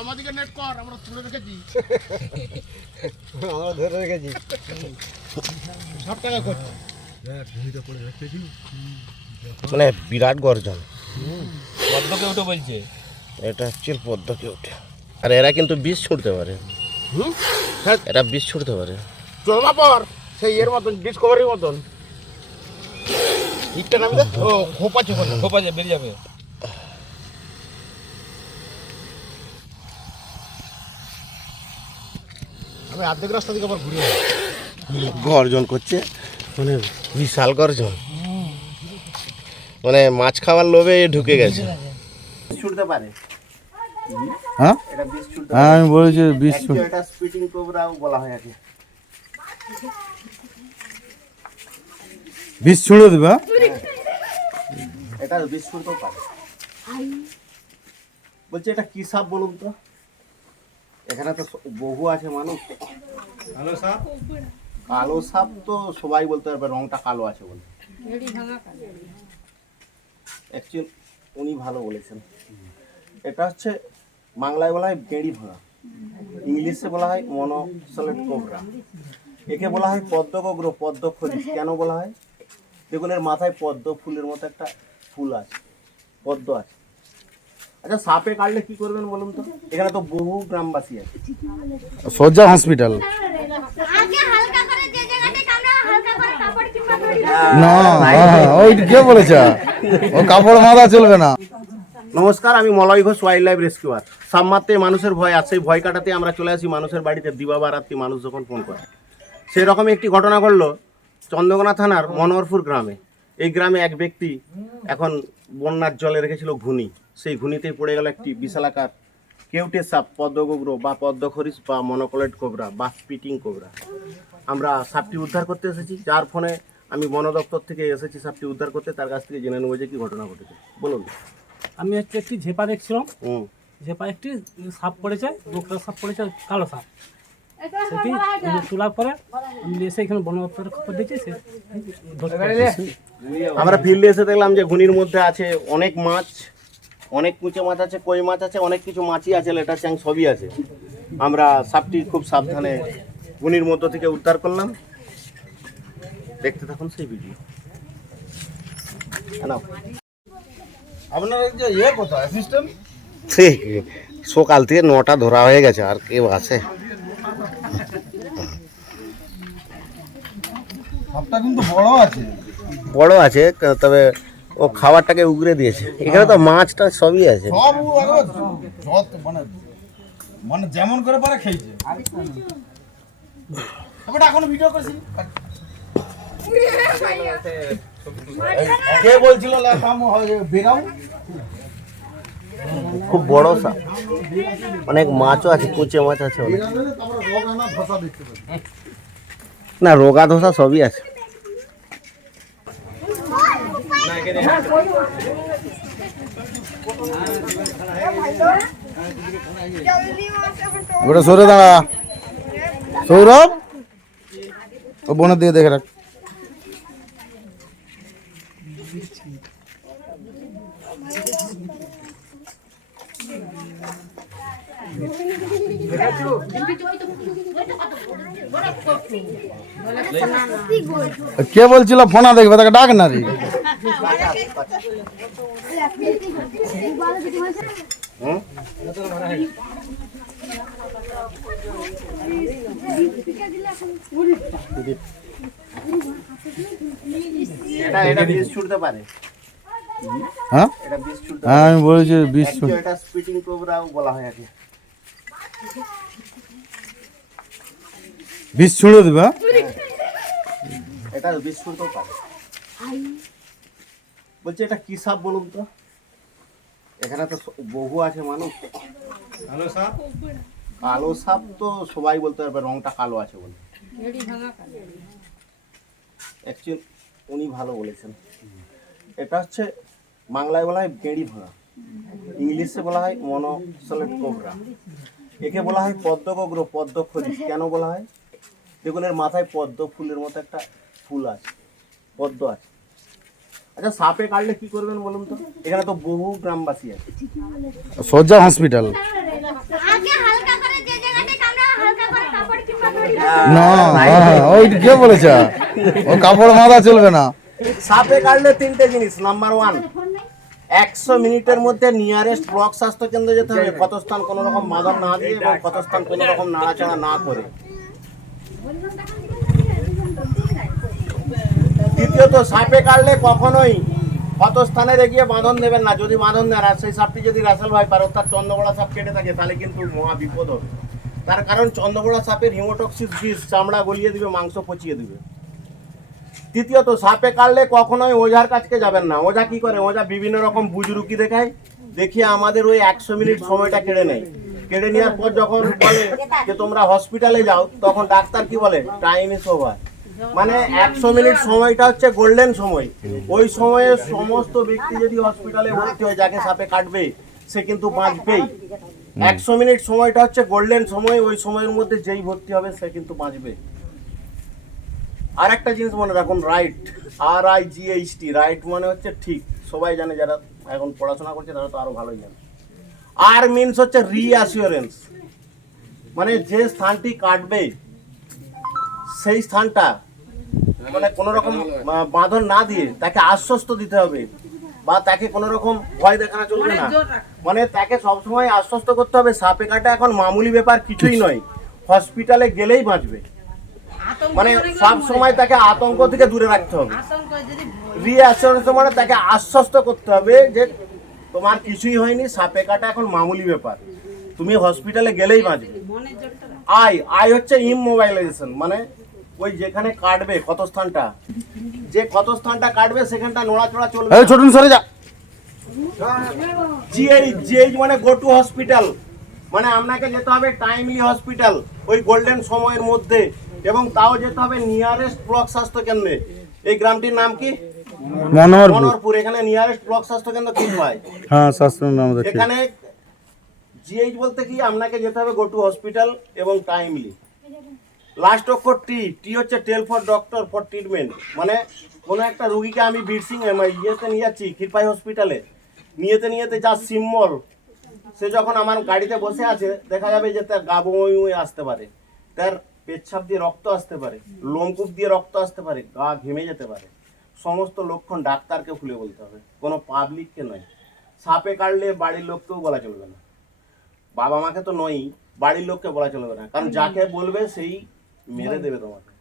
আমাদেরকে নেট কর আমরা তুলে রেখেছি। আমরা ধরে রেখেছি। সব টাকা কর মানে বিরাট গর্জন। পদ্মকে উঠে বলছে। এটা হচ্ছে পদ্মকে উঠে। আর এরা কিন্তু বিষ ছুটতে পারে। এরা বিষ ছুটতে পারে। জমা পর সেই এর মতন ডিসকভারির মতন। ইটটা নামি দে। ও খোপ। খোপা বেরিয়ে যাবে। আমি অর্ধেক রাস্তা দিকে আবার ঘুরে গর্জন করছে। মানে বিশাল গর্জন। মানে মাছ খাওয়ার লোভে ঢুকে গেছে। ছুটতে পারে। হ্যাঁ? হ্যাঁ আমি বলেছি বিশ এটা স্পিটিং কোবরাও বলা হয় আর কি। বিশ ছুঁড়ে দেবে? এটা বিষ ছুটতেও পারে। বলছি এটা কি সাপ বলুন তো? এখানে তো বহু আছে মানুষ। সাপ? কালো সাপ তো সবাই বলতে পারবে রংটা কালো আছে বলে। অ্যাকচুয়াল উনি ভালো বলেছেন। এটা হচ্ছে বাংলায় বলা হয় বেড়ি ভাঙা ইংলিশে বলা হয় মনোসলেট কোবরা। একে বলা হয় পদ্ম পদ্মকগ্র পদ্ম খরিস কেন বলা হয়? দেখুন এর মাথায় পদ্ম ফুলের মতো একটা ফুল আছে পদ্ম আছে। আচ্ছা সাপে কাটলে কি করবেন বলুন তো? এখানে তো বহু গ্রামবাসী আছে। সজ্জা হসপিটাল। আগে হালকা করে যে জায়গাটা কামড়া হালকা করে কাপড় কিংবা দড়ি না হ্যাঁ, ওই কে বলেছে? ও কাপড় মাথা চলবে না। নমস্কার আমি Malay Ghosh wild life rescuer সাপ মারতে মানুষের ভয় আছে সেই ভয় কাটাতে আমরা চলে আসি মানুষের বাড়িতে। দিবা বা রাত্রি মানুষ যখন ফোন করে। সেই রকম একটি ঘটনা ঘটলো চন্দ্রকোনা থানার মনোহরপুর গ্রামে। এই গ্রামে এক ব্যক্তি এখন বন্যার জলে রেখেছিল ঘুনি সেই ঘুনিতেই পড়ে গেল একটি বিশালাকার কেউটে সাপ পদ্মগোগ্র বা পদ্মখরিস বা মনোকলেট কোবরা বা স্পিটিং কোবরা। আমরা সাপটি উদ্ধার করতে এসেছি যার ফোনে আমি বন দপ্তর থেকে এসেছি সাপটি উদ্ধার করতে তার কাছ থেকে জেনে নেব যে কি ঘটনা ঘটেছে। বলুন। আমি হচ্ছে একটি ঝেপা দেখছিলাম। হুম। ঝেপা একটি সাপ পড়েছে গোকরা সাপ পড়েছে কালো সাপ। সেটি তোলার পরে আমি এসে এখানে বন খবর দিয়েছি। আমরা ফিল্ডে এসে দেখলাম যে ঘুনির মধ্যে আছে অনেক মাছ অনেক কুচে মাছ আছে কই মাছ আছে অনেক কিছু মাছই আছে লেটা চ্যাং সবই আছে। আমরা সাপটি খুব সাবধানে ঘুনির মধ্য থেকে উদ্ধার করলাম। দেখতে থাকুন সেই ভিডিও। আপনার যে ইয়ে কোথায়? ঠিক সকাল থেকে নটা ধরা হয়ে গেছে আর কেউ আছে? সাপটা কিন্তু বড় আছে। বড় আছে তবে ও খাবারটাকে উগরে দিয়েছে। এখানে তো মাছটা সবই আছে। সব যত মানে মানে যেমন করে পারে খেয়েছে। ওটা এখনও ভিডিও করেছি কে বলছিল বেরাও? খুব বড় সাপ অনেক মাছও আছে কুচে মাছ আছে অনেক। না রোগা ধোসা সবই আছে। ওটা সরে দাঁড়া। সৌরভ? ও বোনের দিকে দেখে রাখ। কে বলছিল ফোনা দেখবে? তাকে ডাক না রে। হুম? এটা এটা ছুটতে পারে। হ্যাঁ? হ্যাঁ আমি বলেছি বিশ বলা হয় বিশ ছুঁড়ে দেবে? এটা বিষ ছুটতেও পারে। বলছি এটা কি সাপ বলুন তো? এখানে তো বহু আছে মানুষ। কালো সাপ? তো সবাই বলতে পারবে রংটা কালো আছে বলে। অ্যাকচুয়াল উনি ভালো বলেছেন। এটা হচ্ছে বাংলায় বলা হয় বেড়ি ভাঙা। ইংলিশে বলা হয় মনোসলেট কোবরা। একে বলা হয় পদ্মকগ্র পদ্ম খরিস কেন বলা হয়? দেখুন এর মাথায় পদ্ম ফুলের মতো একটা ফুল আছে পদ্ম আছে। আচ্ছা সাপে কাটলে কি করবেন বলুন তো? এখানে তো বহু গ্রামবাসী আছে। সজ্জা হসপিটাল। আগে হালকা করে যে জায়গাটায় কামড়াবে হালকা করে কাপড় কিংবা দড়ি না হ্যাঁ, ওই কে বলেছে? ও কাপড় মাথা চলবে না। সাপে কাটলে তিনটে জিনিস নাম্বার ওয়ান একশো মিনিটের মধ্যে নিয়ারেস্ট ব্লক স্বাস্থ্য কেন্দ্রে যেতে হবে। ক্ষতস্থান কোনো রকম মাদক না দিয়ে এবং ক্ষতস্থান কোনো রকম নাড়াচাড়া না করে। দ্বিতীয়ত সাপে কাটলে কখনোই কত স্থানে গিয়ে বাঁধন দেবেন না। যদি বাঁধন দেন, আর সেই সাপটি যদি রাসেল ভাই পার, অর্থাৎ চন্দ্রগোড়া সাপ কেটে থাকে, তাহলে কিন্তু মহা বিপদ হবে। তার কারণ চন্দ্রগোড়া সাপের হিমোটক্সিস বিষ চামড়া গলিয়ে দিবে, মাংস পচিয়ে দিবে। তৃতীয়ত, সাপে কাটলে কখনোই ওঝার কাছকে যাবেন না। ওঝা কি করে? ওঝা বিভিন্ন রকম বুজরুকি দেখায়। দেখিয়ে আমাদের ওই একশো মিনিট সময়টা কেড়ে নেয়। কেড়ে নেওয়ার পর যখন বলে যে তোমরা হসপিটালে যাও তখন ডাক্তার কি বলে? টাইম ইস ওভার মানে একশো মিনিট সময়টা হচ্ছে গোল্ডেন সময়। ওই সময়ে সমস্ত ব্যক্তি যদি হসপিটালে ভর্তি হয় যাকে সাপে কাটবে সে কিন্তু বাঁচবেই। একশো মিনিট সময়টা হচ্ছে গোল্ডেন সময় ওই সময়ের মধ্যে যেই ভর্তি হবে সে কিন্তু বাঁচবে। আর একটা জিনিস মনে রাখুন right R I G H T right মানে হচ্ছে ঠিক। সবাই জানে যারা এখন পড়াশোনা করছে তারা তো আরও ভালোই জানে। আর মিনস হচ্ছে রিঅ্যাসিওরেন্স মানে যে স্থানটি কাটবে সেই স্থানটা মানে কোনো রকম বাঁধন না দিয়ে তাকে আশ্বস্ত দিতে হবে বা তাকে কোনো রকম ভয় দেখানো চলবে না। মানে তাকে সবসময় আশ্বস্ত করতে হবে সাপে কাটা এখন মামুলি ব্যাপার কিছুই নয় হসপিটালে গেলেই বাঁচবে। মানে সব সময় তাকে আতঙ্ক থেকে দূরে রাখতে হবে। রিঅ্যাসুরেন্স মানে তাকে আশ্বস্ত করতে হবে যে তোমার কিছুই হয়নি সাপে কাটা এখন মামুলি ব্যাপার। তুমি হসপিটালে গেলেই বাঁচবে আই আই হচ্ছে ইমোবাইলাইজেশন মানে ওই যেখানে কাটবে কত ক্ষতস্থানটা। যে কত ক্ষতস্থানটা কাটবে সেখানটা নড়াচড়া চলবে। ছোটন সরে যা। জিএইচ জিএইচ মানে গো টু হসপিটাল মানে আপনাকে যেতে হবে টাইমলি হসপিটাল ওই গোল্ডেন সময়ের মধ্যে। এবং তাও যেতে হবে নিয়ারেস্ট ব্লক স্বাস্থ্য কেন্দ্রে। এই গ্রামটির নাম কি? মনোহরপুর। মনোহরপুর এখানে নিয়ারেস্ট ব্লক স্বাস্থ্য কেন্দ্র কি হয়? হ্যাঁ শাস্ত্র নাম দেখি এখানে জিএইচ বলতে কি আপনাকে যেতে হবে গো টু হসপিটাল এবং টাইমলি লাস্ট অক্ষর টি টি হচ্ছে tell for doctor for treatment মানে কোনো একটা রুগীকে আমি বিরসিং ইয়েতে নিয়ে যাচ্ছি ক্ষীরপাই হসপিটালে নিয়েতে নিয়েতে যা সিম্বল সে যখন আমার গাড়িতে বসে আছে দেখা যাবে যে তার গা বমি বমি আসতে পারে। তার পেচ্ছাপ দিয়ে রক্ত আসতে পারে লোমকূপ দিয়ে রক্ত আসতে পারে গা ঘেমে যেতে পারে। সমস্ত লক্ষণ ডাক্তারকে খুলে বলতে হবে। কোনো পাবলিককে নয়। সাপে কাটলে বাড়ির লোককেও বলা চলবে না। বাবা মাকে তো নয়ই, বাড়ির লোককে বলা চলবে না। কারণ যাকে বলবে সেই মেরে দেবে তোমাকে।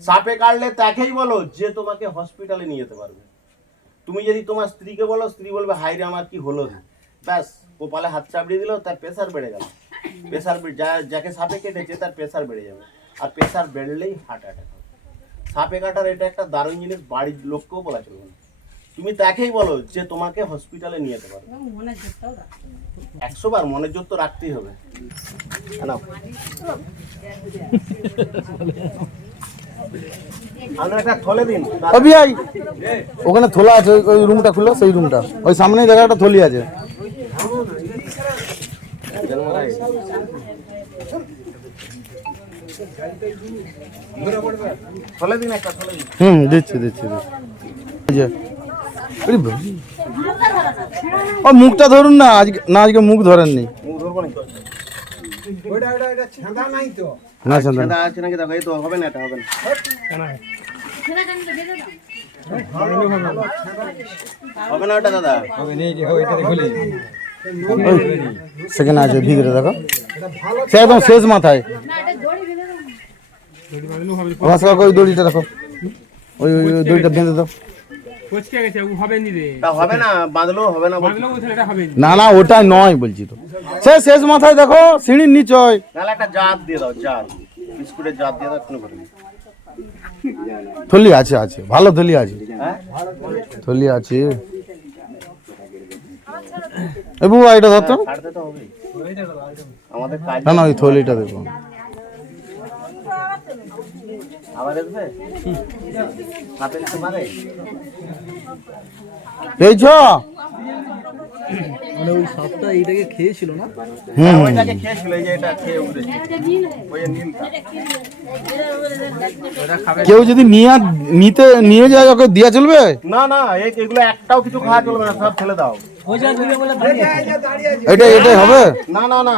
সাপে কাটলে তাকেই বলো যে তোমাকে হসপিটালে নিয়ে যেতে পারবে। তুমি যদি তোমার স্ত্রীকে বলো, স্ত্রী বলবে হাই রে, আমার কি হলো রে?" ব্যাস, কপালে হাত চাপড়িয়ে দিল, তার প্রেশার বেড়ে গেল। প্রেশার যা যাকে সাপে কেটেছে, তার প্রেশার বেড়ে যাবে। আর প্রেশার বেড়লেই হার্ট অ্যাটাক সাপে কাটার এটা একটা দারুণ জিনিস বাড়ির লোককেও বলা চলবে না। তুমি তাকেই বলো যে তোমাকে হসপিটালে নিয়ে যেতে পারো। একশো বার মনের জোর তো রাখতেই হবে। ওখানে থোলা আছে ওই- রুমটা খুলো সেই রুমটা ওই সামনেই দেখা একটা থলি আছে। হুম দিচ্ছি দিচ্ছি। ও মুখটা ধরুন না আজকে না আজকে মুখ ধরেননি। মুখ নাকি না চান্দা ছেঁদা আছে নাকি? দেখো এই তো হবে না এটা হবে না। হবে না ওটা দাদা। সেখানে আছে ভিতরে দেখো। সে একদম শেষ মাথায়। কাকা ওই দড়িটা দেখো। ওই ওই দড়িটা বেঁধে দাও। পচকে গেছে ও হবে নি রে। তা হবে না বাঁধলেও হবে না বলছি। বাংলা বলছে হবে না। না ওটা নয় বলছি তো। সে শেষ মাথায় দেখো সিঁড়ির নিচয়। নাহলে একটা জাত দিয়ে দাও জাত। বিস্কুটের জাত দিয়ে দাও কোনো করে থলি আছে আছে। ভালো থলি আছে। হ্যাঁ? থলি আছে। এ বুবা এটা ধরতো? তো আমাদের কাজ না না ওই থলিটা দেখো আবার আসবে হাতে নিতে পারে পেয়েছ মানে ওই সাপটা এইটাকে খেয়েছিল না? হুম। হুম। ওইটাকে খেয়েছিল এই যে এটা খেয়ে উঠেছে। ওই নীলটা কেউ যদি নিয়ে নিতে নিয়ে যায় ওকে দিয়া চলবে? না না এগুলো একটাও কিছু খাওয়া চলবে না সব ফেলে দাও। ওই যা দিবে বলে দাঁড়িয়ে আছে। এটাই এটাই হবে? না না না।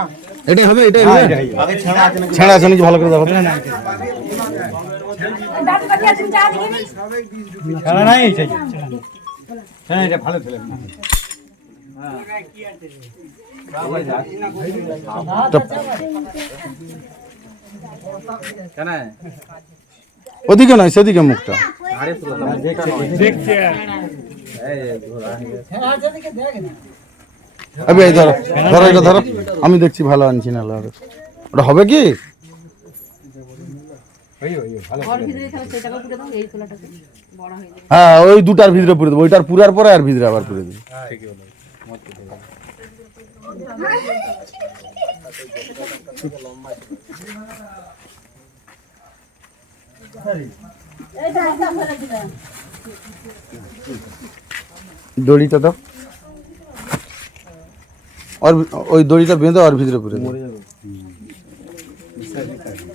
এটাই হবে এটাই হবে? আগে ছেঁড়া আছে নাকি? ছেঁড়া আছে নাকি? ভালো করে দেখো। খেলা নাই, এই হ্যাঁ এটা ভালো ছেলে ওদিকে নয়, সেদিকে মুখটা। ধরো ধরো, এটা ধরো। আমি দেখছি ভালো আনছি না ওটা হবে কি? হ্যাঁ ওই দুটার ভিতরে পুরে দেবো ওইটার পুরার পরে আর ভিতরে আবার পুরে দেবো। দড়িটা দাও। আর ওই দড়িটা বেঁধে আর ভিতরে পুরে দেবো এই আমার সামনে গুলো ফেলো হুম আমার সামনে ফেলো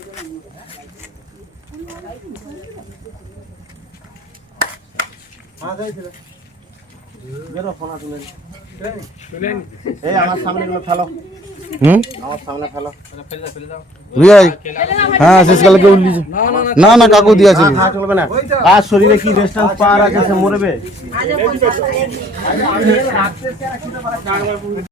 রিয়াই হ্যাঁ শেষকালে কেউ না না কাকু দিয়া ছিল খাওয়া চলবে না। আর শরীরে কি রেস্টুরেন্ট পাওয়ার আছে সে মরবে?